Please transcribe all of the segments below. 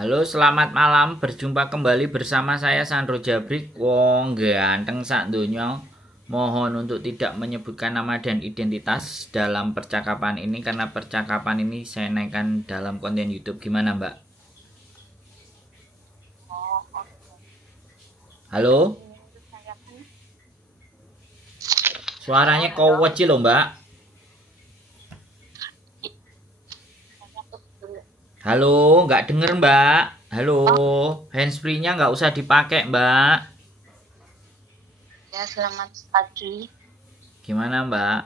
Halo, selamat malam. Berjumpa kembali bersama saya Sandro Jabrik. Wong ganteng sak donya. Mohon untuk tidak menyebutkan nama dan identitas dalam percakapan ini karena percakapan ini saya naikkan dalam konten YouTube. Gimana, Mbak? Oh, oke. Halo? Ini itu saya kan, halo, Suaranya kau halo. kecil loh, Mbak. Saya tutup dulu. Halo, nggak denger, Mbak. Halo, Oh, handsfree-nya nggak usah dipakai, Mbak. ya, selamat pagi. Gimana, Mbak?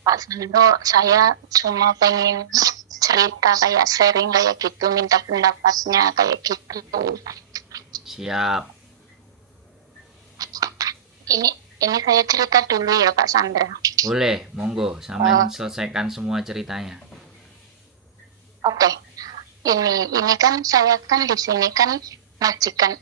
Pak Sandro, saya cuma pengen cerita kayak sharing kayak gitu, minta pendapatnya kayak gitu. Siap. Ini saya cerita dulu ya Pak Sandra. Boleh, monggo. Sampai Eh, selesaikan semua ceritanya. oke, ini kan saya kan di sini kan majikan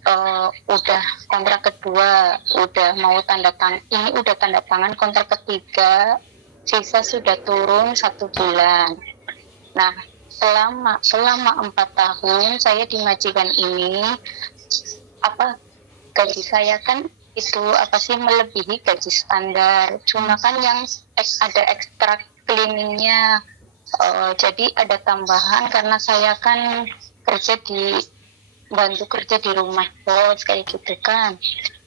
udah kontrak kedua, udah mau tanda tangan, ini udah tanda tangan kontrak ketiga, sisa sudah turun 1 bulan. Nah, selama 4 tahun saya di majikan ini, apa gaji saya kan itu apa sih melebihi gaji standar. Cuma kan yang ada ekstra cleaningnya. Jadi ada tambahan karena saya kan kerja di bantu kerja di rumah bos kayak gitu kan.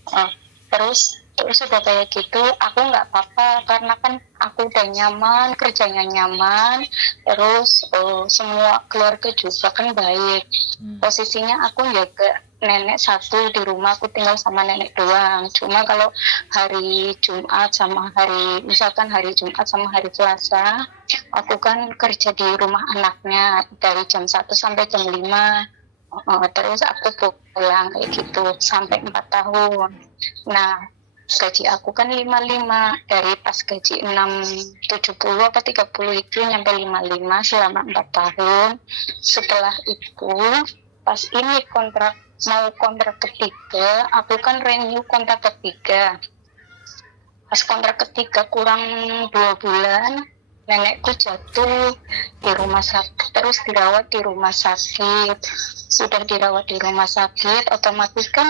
Uh, terus udah kayak gitu aku nggak apa-apa karena kan aku udah nyaman, kerjanya nyaman, terus semua keluarga juga kan baik. Hmm. Posisinya aku jaga nenek satu di rumah, aku tinggal sama nenek doang. Cuma kalau hari Jumat sama hari misalkan hari Jumat sama hari Selasa aku kan kerja di rumah anaknya dari jam 1 sampai jam 5. Terus aku pulang kayak gitu sampai 4 tahun. Nah, gaji aku kan 55 dari pas gaji 670 apa 30 itu nyampe 55 selama 4 tahun. Setelah itu pas ini mau kontrak ketiga, aku kan renew kontrak ketiga. Pas kontrak ketiga kurang 2 bulan, nenekku jatuh di rumah sakit, terus dirawat di rumah sakit. Sudah dirawat di rumah sakit, otomatis kan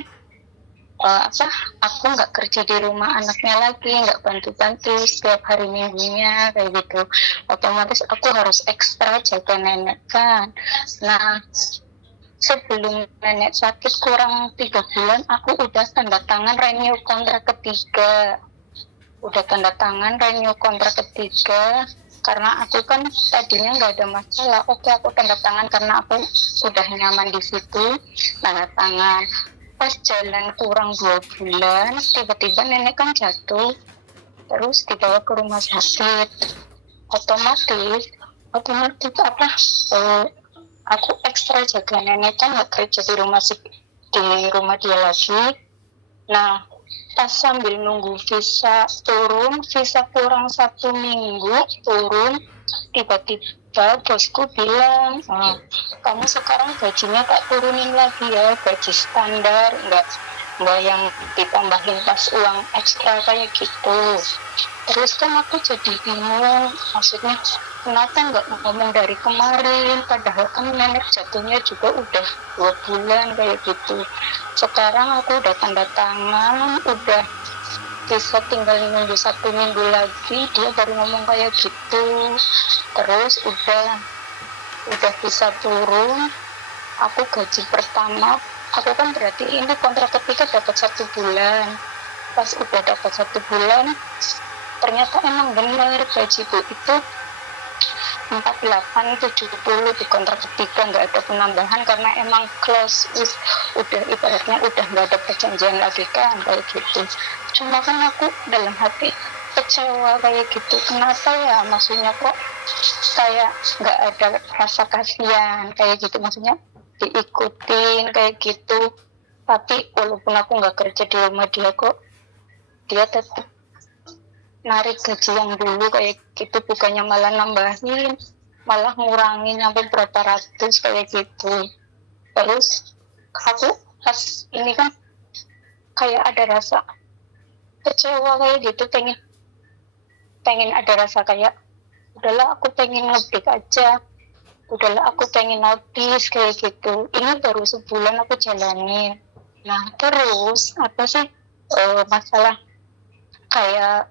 apa aku nggak kerja di rumah anaknya lagi, nggak bantu-bantu setiap hari minggunya kayak gitu. Otomatis aku harus ekstra jaga nenek kan. Nah, sebelum nenek sakit kurang 3 bulan, aku udah tanda tangan renew kontrak ketiga. Udah tanda tangan renew kontrak ketiga karena aku kan tadinya nggak ada masalah. Oke, aku tanda tangan karena aku udah nyaman di situ, tanda tangan. Pas jalan kurang 2 bulan, tiba-tiba nenek kan jatuh, terus dibawa ke rumah sakit. Otomatis otomatis apa eh, aku ekstra jaga nenek kan nggak kerja di rumah dia lagi. Nah, pas sambil nunggu visa kurang 1 minggu turun, tiba-tiba bosku bilang, kamu sekarang gajinya tak turunin lagi ya, gaji standar, nggak yang ditambahin pas uang ekstra kayak gitu. Terus kan aku jadi bingung, maksudnya kenapa nggak ngomong dari kemarin, padahal kan nenek jatuhnya juga udah 2 bulan kayak gitu. Sekarang aku udah tanda tangan, udah bisa tinggal nunggu 1 minggu lagi, dia baru ngomong kayak gitu. Terus udah bisa turun, aku gaji pertama, aku kan berarti ini kontrak ketiga dapat 1 bulan. Pas udah dapat 1 bulan, ternyata emang benar gajiku itu 4870 di kontrak ketiga, nggak ada penambahan karena emang close, udah ibaratnya udah nggak ada perjanjian lagi kan kayak gitu. Cuma kan aku dalam hati kecewa kayak gitu, kenapa ya, maksudnya kok kayak nggak ada rasa kasihan kayak gitu, maksudnya diikutin kayak gitu. Tapi walaupun aku nggak kerja di rumah dia, kok dia tetap narik gaji yang dulu kayak gitu, bukannya malah nambahin, malah ngurangin sampai berapa ratus kayak gitu. Terus aku pas ini kan kayak ada rasa kecewa kayak gitu, pengen pengen ada rasa kayak udahlah aku pengen ngebreak aja, udahlah aku pengen notice kayak gitu, ini baru sebulan aku jalani. Nah terus apa sih masalah kayak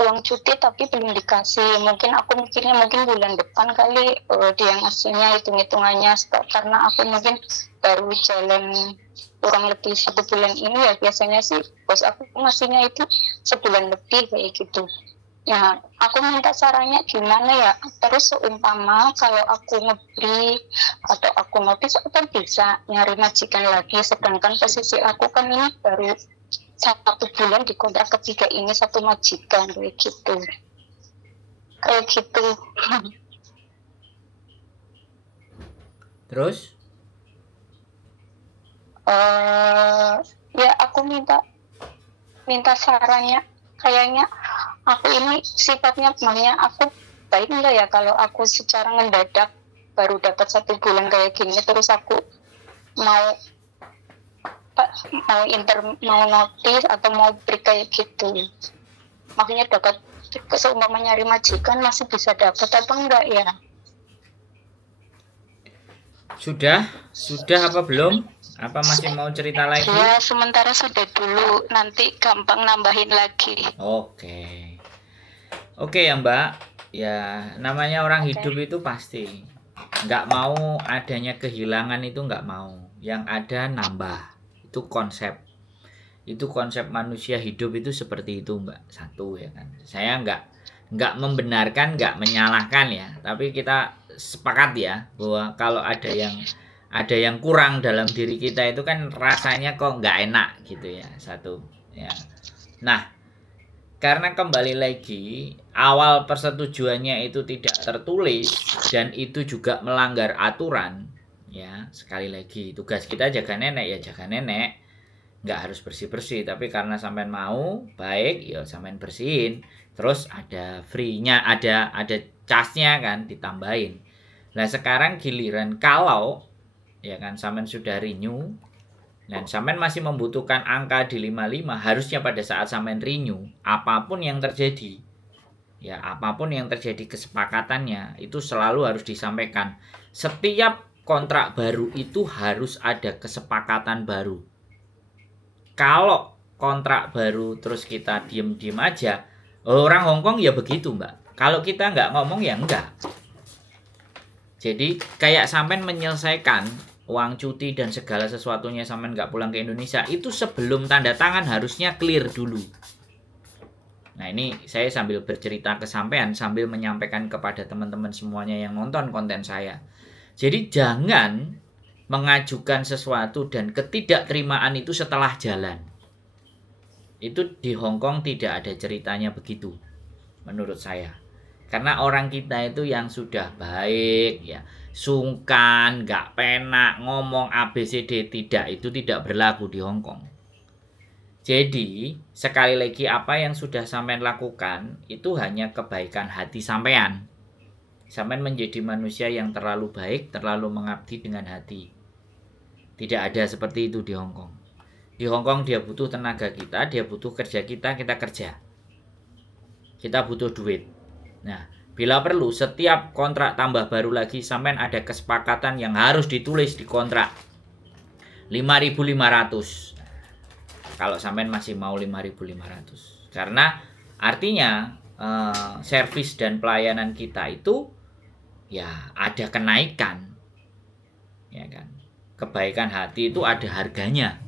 uang cuti tapi belum dikasih, mungkin aku mikirnya mungkin bulan depan kali dia ngasihnya, hitung-hitungannya karena aku mungkin baru jalan kurang lebih 1 bulan ini ya, biasanya sih bos aku ngasihnya itu sebulan lebih kayak gitu. Nah aku minta caranya gimana ya, terus seumpama kalau aku ngebri atau aku notice aku kan bisa nyari majikan lagi, sedangkan posisi aku kan ini baru 1 bulan di kontrak ketiga ini, satu majikan kayak gitu. Terus Ya aku minta sarannya, kayaknya aku ini sifatnya maunya aku baik enggak ya kalau aku secara mendadak baru dapat 1 bulan kayak gini terus aku mau mau notice atau mau break kayak gitu, makanya dapat seumpama nyari majikan masih bisa dapat apa enggak ya? sudah apa belum? Apa masih mau cerita lagi? Ya sementara sudah dulu, nanti gampang nambahin lagi. Oke ya Mbak. Ya namanya orang hidup itu pasti nggak mau adanya kehilangan, itu nggak mau. Yang ada nambah. Itu konsep manusia hidup itu seperti itu Mbak. Satu ya kan. Saya nggak membenarkan, nggak menyalahkan ya. Tapi kita sepakat ya bahwa kalau ada yang kurang dalam diri kita itu kan rasanya kok nggak enak gitu ya. Satu ya. Nah, karena kembali lagi awal persetujuannya itu tidak tertulis dan itu juga melanggar aturan ya. Sekali lagi tugas kita jaga nenek ya jaga nenek, nggak harus bersih-bersih, tapi karena sampean mau baik ya sampean bersihin, terus ada free-nya, ada casnya kan ditambahin. Nah sekarang giliran kalau ya kan sampean sudah renew dan sampean masih membutuhkan angka di 55, harusnya pada saat sampean renew apapun yang terjadi kesepakatannya itu selalu harus disampaikan. Setiap kontrak baru itu harus ada kesepakatan baru. Kalau kontrak baru terus kita diem-diem aja, orang Hongkong ya begitu Mbak, kalau kita nggak ngomong ya enggak. Jadi kayak sampean menyelesaikan uang cuti dan segala sesuatunya sampean nggak pulang ke Indonesia, itu sebelum tanda tangan harusnya clear dulu. Nah ini saya sambil bercerita ke sampean, sambil menyampaikan kepada teman-teman semuanya yang nonton konten saya. Jadi jangan mengajukan sesuatu dan ketidakterimaan itu setelah jalan. Itu di Hongkong tidak ada ceritanya begitu menurut saya. Karena orang kita itu yang sudah baik ya, sungkan, gak penak, ngomong ABCD itu tidak berlaku di Hongkong. Jadi sekali lagi apa yang sudah sampean lakukan itu hanya kebaikan hati sampean. Sampean menjadi manusia yang terlalu baik, terlalu mengabdi dengan hati. Tidak ada seperti itu di Hongkong. Di Hongkong dia butuh tenaga kita, dia butuh kerja kita kerja. Kita butuh duit. Nah, bila perlu setiap kontrak tambah baru lagi sampean ada kesepakatan yang harus ditulis di kontrak 5.500. Kalau sampean masih mau 5.500. Karena artinya servis dan pelayanan kita itu ya ada kenaikan. Ya kan? Kebaikan hati itu ada harganya.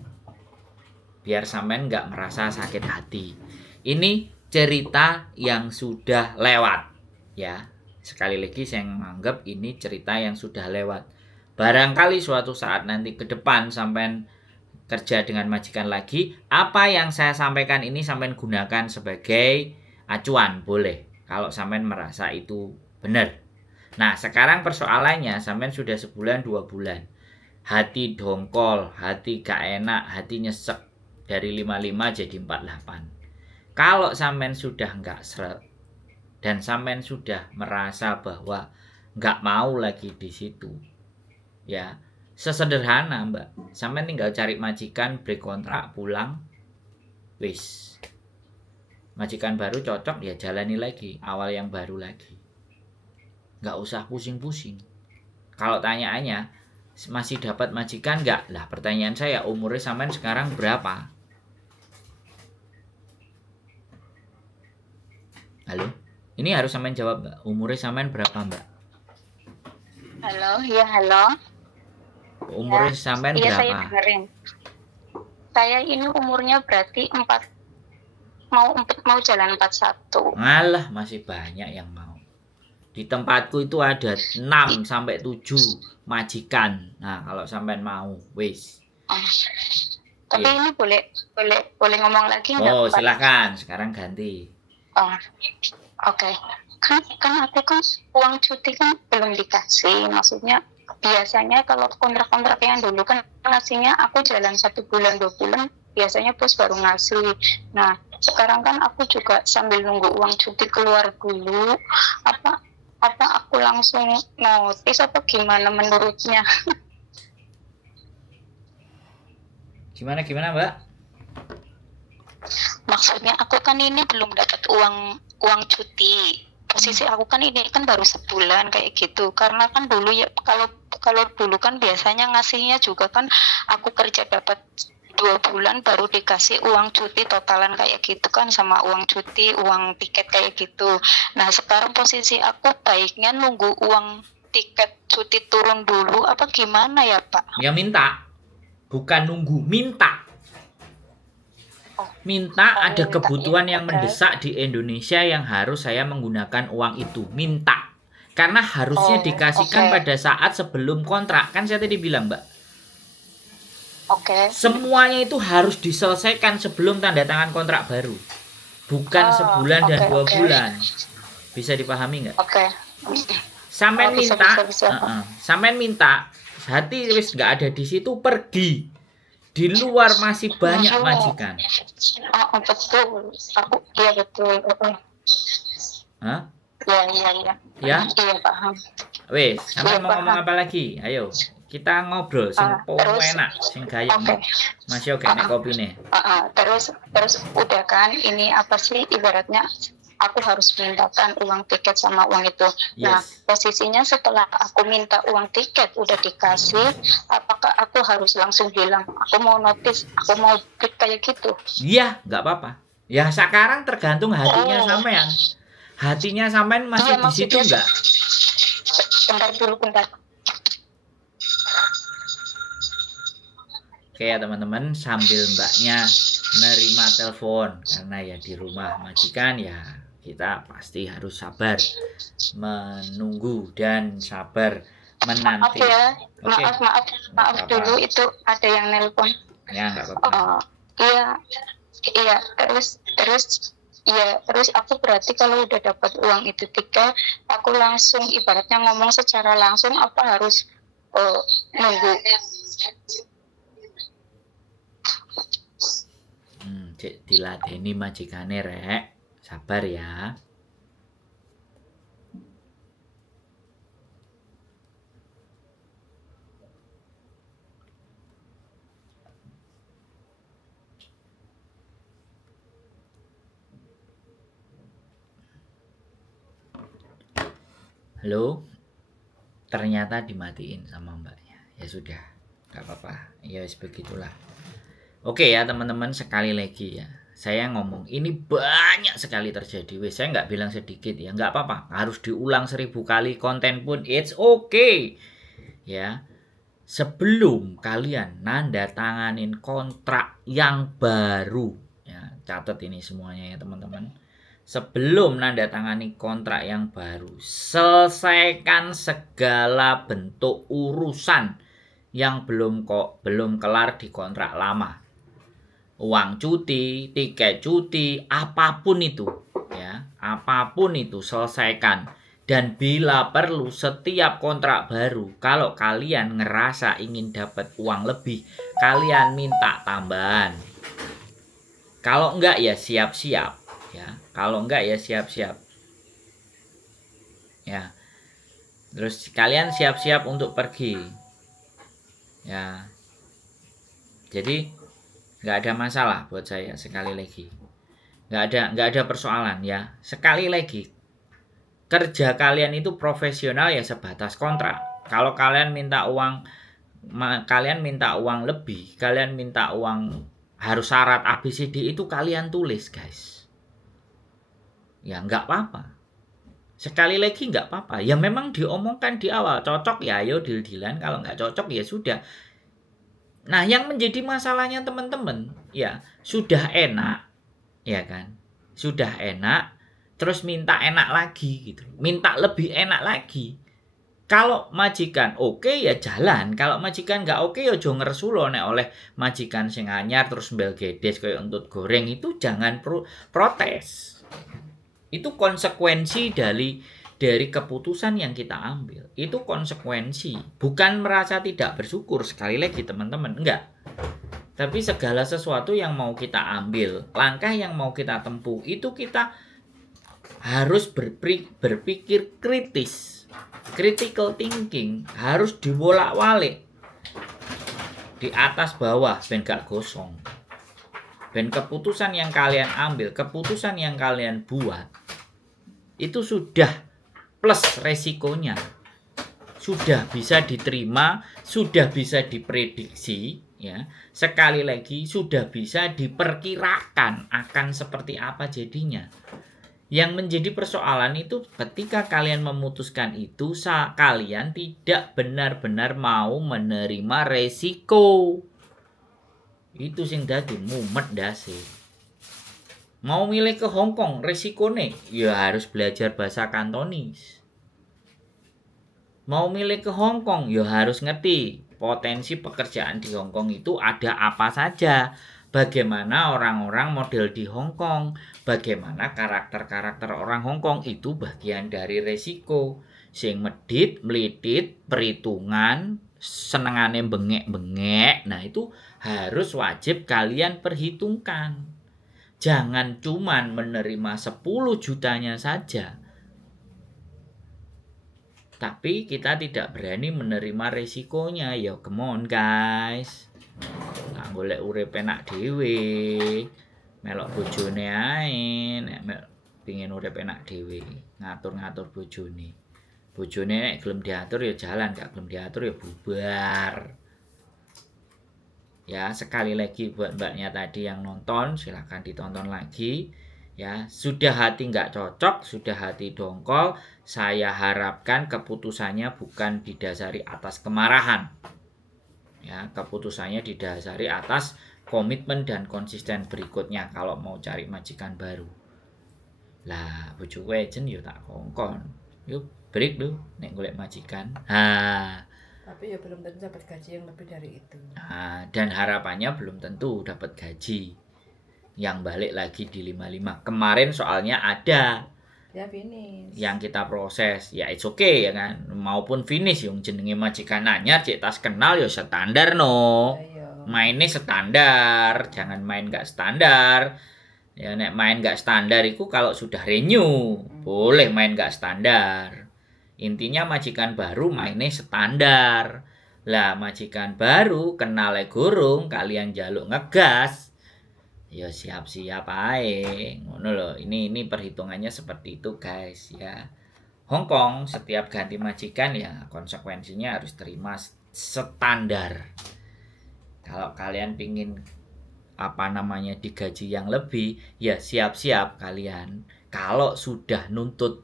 Biar sampean nggak merasa sakit hati. Ini cerita yang sudah lewat ya. Sekali lagi saya menganggap ini cerita yang sudah lewat. Barangkali suatu saat nanti ke depan sampean kerja dengan majikan lagi, apa yang saya sampaikan ini sampean gunakan sebagai acuan, boleh kalau sampean merasa itu benar. Nah sekarang persoalannya sampean sudah sebulan 2 bulan, hati dongkol, hati gak enak, hati nyesek, dari 55 jadi 48. Kalau sampean sudah nggak seret dan sampean sudah merasa bahwa nggak mau lagi di situ, ya sesederhana Mbak, sampean tinggal cari majikan, break kontrak, pulang, wis. Majikan baru cocok ya jalani lagi, awal yang baru lagi. Nggak usah pusing-pusing. Kalau tanyaannya masih dapat majikan nggak? Lah pertanyaan saya, umurnya sampean sekarang berapa? Halo? Ini harus sampean jawab, Mbak. Umurnya sampean berapa, Mbak? Halo, ya halo. Umurnya sampean Iya, saya berapa? dengerin. Saya ini umurnya berarti mau jalan 41. Ngalah, masih banyak yang mau. Di tempatku itu ada 6 sampai 7 majikan. Nah, kalau sampean mau, wis. Oh. Tapi Iya. ini boleh ngomong lagi nggak, Oh, Pak? silakan. Sekarang ganti. Oh, oke. Kan aku kan uang cuti kan belum dikasih. Maksudnya biasanya kalau kontrak-kontrak yang dulu kan ngasihnya aku jalan 1 bulan 2 bulan, biasanya bos baru ngasih. Nah, sekarang kan aku juga sambil nunggu uang cuti keluar dulu. Apa aku langsung notis atau gimana menurutnya? Gimana, Mbak? Maksudnya aku kan ini belum dapat uang cuti. Posisi aku kan ini kan baru sebulan kayak gitu. Karena kan dulu ya kalau dulu kan biasanya ngasihnya juga kan aku kerja dapat 2 bulan baru dikasih uang cuti totalan kayak gitu kan, sama uang cuti, uang tiket kayak gitu. Nah, sekarang posisi aku baiknya nunggu uang tiket cuti turun dulu apa gimana ya, Pak? Ya minta. Bukan nunggu, minta. Minta, ada minta, kebutuhan ya, yang oke. mendesak di Indonesia yang harus saya menggunakan uang itu. Minta. Karena harusnya Oh, dikasihkan oke. pada saat sebelum kontrak. Kan saya tadi bilang, Mbak. Oke. Semuanya itu harus diselesaikan sebelum tanda tangan kontrak baru. Bukan Oh, sebulan dan oke, 2 oke. bulan. Bisa dipahami nggak? Oke. Sampean Oh, bisa, minta, Pak. sampean minta, hati wis nggak ada di situ, pergi. Di luar masih banyak majikan. Oh, betul. Iya betul. Hah? Iya. Ya? Iya, paham. Wes, sampean Iya, mau ngomong paham. apa lagi? Ayo, kita ngobrol sing Terus, enak, sing gayeng. oke. Masih oke nek kopine. Terus udah kan ini apa sih ibaratnya aku harus mintakan uang tiket sama uang itu. Nah, Yes. posisinya setelah aku minta uang tiket udah dikasih, apakah aku harus langsung bilang aku mau notis, aku mau break kayak gitu? Iya, nggak apa-apa. Ya sekarang tergantung hatinya Oh. sampean. Hatinya sampean masih Iya, di situ maksudnya nggak? bentar. Oke ya teman-teman, sambil mbaknya nerima telepon karena ya di rumah majikan ya kita pasti harus sabar menunggu dan sabar Maaf menanti. ya, Oke. maaf apa-apa. dulu itu ada yang nelpon. Ya nggak apa-apa. Iya, terus aku berarti kalau udah dapat uang itu tiket, aku langsung ibaratnya ngomong secara langsung apa harus nunggu? Cek diladeni majikane rek, sabar ya. Halo, ternyata dimatiin sama mbaknya. Ya sudah, nggak apa-apa. Ya begitulah. Oke ya teman-teman, sekali lagi ya. Saya ngomong ini banyak sekali terjadi. Wes, saya nggak bilang sedikit ya, nggak apa-apa. Harus diulang 1000 kali konten pun it's okay. Ya, sebelum kalian nanda tanganin kontrak yang baru, ya catat ini semuanya ya teman-teman. Sebelum nanda tangani kontrak yang baru, selesaikan segala bentuk urusan yang belum kelar di kontrak lama. Uang cuti, tiket cuti, apapun itu ya, apapun itu selesaikan. Dan bila perlu setiap kontrak baru, kalau kalian ngerasa ingin dapat uang lebih, kalian minta tambahan. Kalau enggak ya siap-siap ya. Kalau enggak ya siap-siap. Ya. Terus kalian siap-siap untuk pergi. Ya. Jadi nggak ada masalah buat saya, sekali lagi. Nggak ada persoalan ya. Sekali lagi, kerja kalian itu profesional ya sebatas kontrak. Kalau kalian minta uang lebih, kalian minta uang harus syarat ABCD itu kalian tulis, guys. Ya nggak apa-apa. Sekali lagi nggak apa-apa. Ya memang diomongkan di awal, cocok ya ayo deal-dealan, kalau nggak cocok ya sudah. Nah, yang menjadi masalahnya teman-teman, ya sudah enak, ya kan? Sudah enak, terus minta enak lagi gitu. Minta lebih enak lagi. Kalau majikan oke ya jalan, kalau majikan nggak oke ya aja ngresulo nek oleh majikan sing anyar terus mbel gedes kayak untut goreng itu jangan protes. Itu konsekuensi dari keputusan yang kita ambil. Itu konsekuensi, bukan merasa tidak bersyukur sekali lagi teman-teman, enggak. Tapi segala sesuatu yang mau kita ambil, langkah yang mau kita tempuh, itu kita harus berpikir kritis. Critical thinking harus dibolak-balik. Di atas bawah ben gak gosong. Ben keputusan yang kalian ambil, keputusan yang kalian buat itu sudah plus resikonya. Sudah bisa diterima, sudah bisa diprediksi, ya. Sekali lagi sudah bisa diperkirakan akan seperti apa jadinya. Yang menjadi persoalan itu ketika kalian memutuskan itu, kalian tidak benar-benar mau menerima resiko. Itu sing dadi mumet dasi. Mau milih ke Hong Kong, resikone ya harus belajar bahasa Kantonis. Mau milih ke Hong Kong ya harus ngerti potensi pekerjaan di Hong Kong itu ada apa saja. Bagaimana orang-orang model di Hong Kong, bagaimana karakter-karakter orang Hong Kong itu bagian dari resiko. Sing medit, melitit, perhitungan, senengane bengek-bengek. Nah, itu harus wajib kalian perhitungkan. Jangan cuman menerima 10 jutanya saja. Tapi kita tidak berani menerima resikonya. Ya come on guys. Nah, golek urip enak dhewe. Melok bojone ae, nek pengin urip enak dhewe, ngatur-ngatur bojone. Bojone nek gelem diatur ya jalan, gak gelem diatur ya bubar. Ya, sekali lagi buat mbaknya tadi yang nonton, silahkan ditonton lagi. Ya, sudah hati nggak cocok, sudah hati dongkol, saya harapkan keputusannya bukan didasari atas kemarahan. Ya, keputusannya didasari atas komitmen dan konsisten berikutnya kalau mau cari majikan baru. Lah, bojoku ejen yo tak kongkon. Yuk, break lu nek golek majikan. Tapi ya belum tentu dapat gaji yang lebih dari itu. Dan harapannya belum tentu dapat gaji yang balik lagi di 55. Kemarin soalnya ada Ya finish. yang kita proses, ya it's okay ya kan, maupun finish yang jenenge majikan anyar cek tas kenal ya standar no. Mainnya standar, jangan main gak standar. Ya nek main gak standar itu kalau sudah renew, boleh main gak standar. Intinya majikan baru mainnya standar. Lah majikan baru kenal gurung, kalian jaluk ngegas. Ya siap-siap ae. Ngono loh. Ini perhitungannya seperti itu, guys, ya. Hong Kong setiap ganti majikan ya konsekuensinya harus terima standar. Kalau kalian pingin digaji yang lebih, ya siap-siap kalian. Kalau sudah nuntut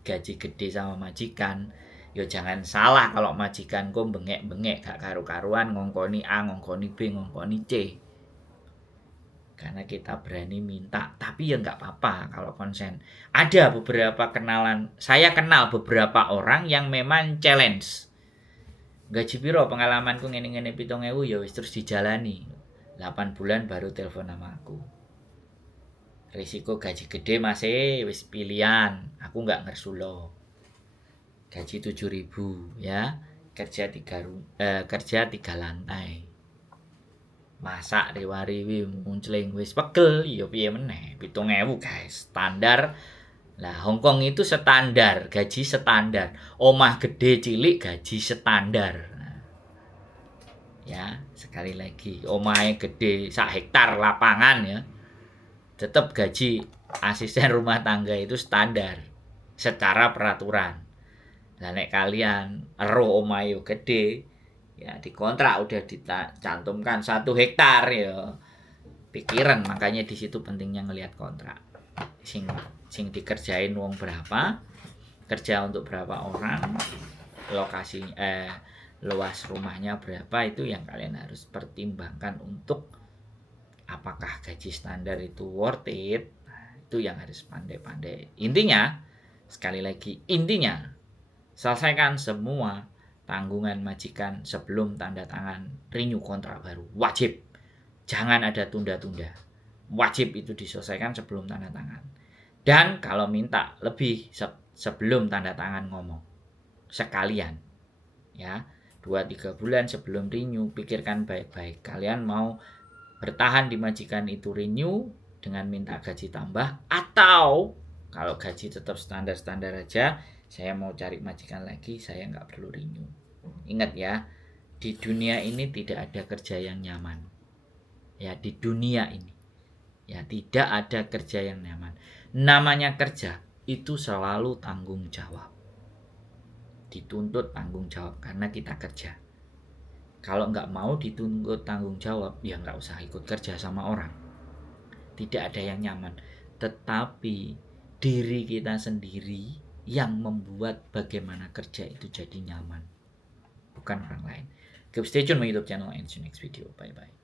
gaji gede sama majikan, ya jangan salah kalau majikan kok bengek-bengek gak karu-karuan ngongkoni A, ngongkoni B, ngongkoni C. Karena kita berani minta, tapi ya nggak apa-apa kalau konsen. Ada beberapa kenalan, saya kenal beberapa orang yang memang challenge. Gaji piro pengalamanku ngene-ngene 7.000 ya wis terus dijalani. 8 bulan baru telepon sama aku. Risiko gaji gede masih wis pilihan, aku nggak ngersulo. Gaji 7.000 ya, kerja 3 lantai. Masak riwa-riwi muncling wis pegel ya piye meneh 7.000 guys standar. Lah Hong Kong itu standar, gaji standar. Omah gede cilik gaji standar. Nah, ya, sekali lagi, omahnya gede sak hektar lapangan ya. Tetap gaji asisten rumah tangga itu standar secara peraturan. Lah nek kalian ero omahe gede, ya di kontrak udah dicantumkan 1 hektar ya. Pikiran, makanya di situ pentingnya ngelihat kontrak. Sing dikerjain wong berapa, kerja untuk berapa orang, lokasi luas rumahnya berapa, itu yang kalian harus pertimbangkan untuk apakah gaji standar itu worth it. Nah, itu yang harus pandai-pandai. Intinya, sekali lagi intinya, selesaikan semua tanggungan majikan sebelum tanda tangan renew kontrak baru. Wajib. Jangan ada tunda-tunda. Wajib itu diselesaikan sebelum tanda tangan. Dan kalau minta lebih sebelum tanda tangan ngomong. Sekalian. Ya, 2-3 bulan sebelum renew, pikirkan baik-baik. Kalian mau bertahan di majikan itu renew dengan minta gaji tambah, atau kalau gaji tetap standar-standar aja, saya mau cari majikan lagi, saya nggak perlu renew. Ingat ya, di dunia ini tidak ada kerja yang nyaman. Ya, di dunia ini ya tidak ada kerja yang nyaman. Namanya kerja itu selalu tanggung jawab. Dituntut tanggung jawab karena kita kerja. Kalau nggak mau dituntut tanggung jawab, ya nggak usah ikut kerja sama orang. Tidak ada yang nyaman. Tetapi diri kita sendiri yang membuat bagaimana kerja itu jadi nyaman, bukan orang lain. Keep stay tune my YouTube channel and see you next video. Bye bye.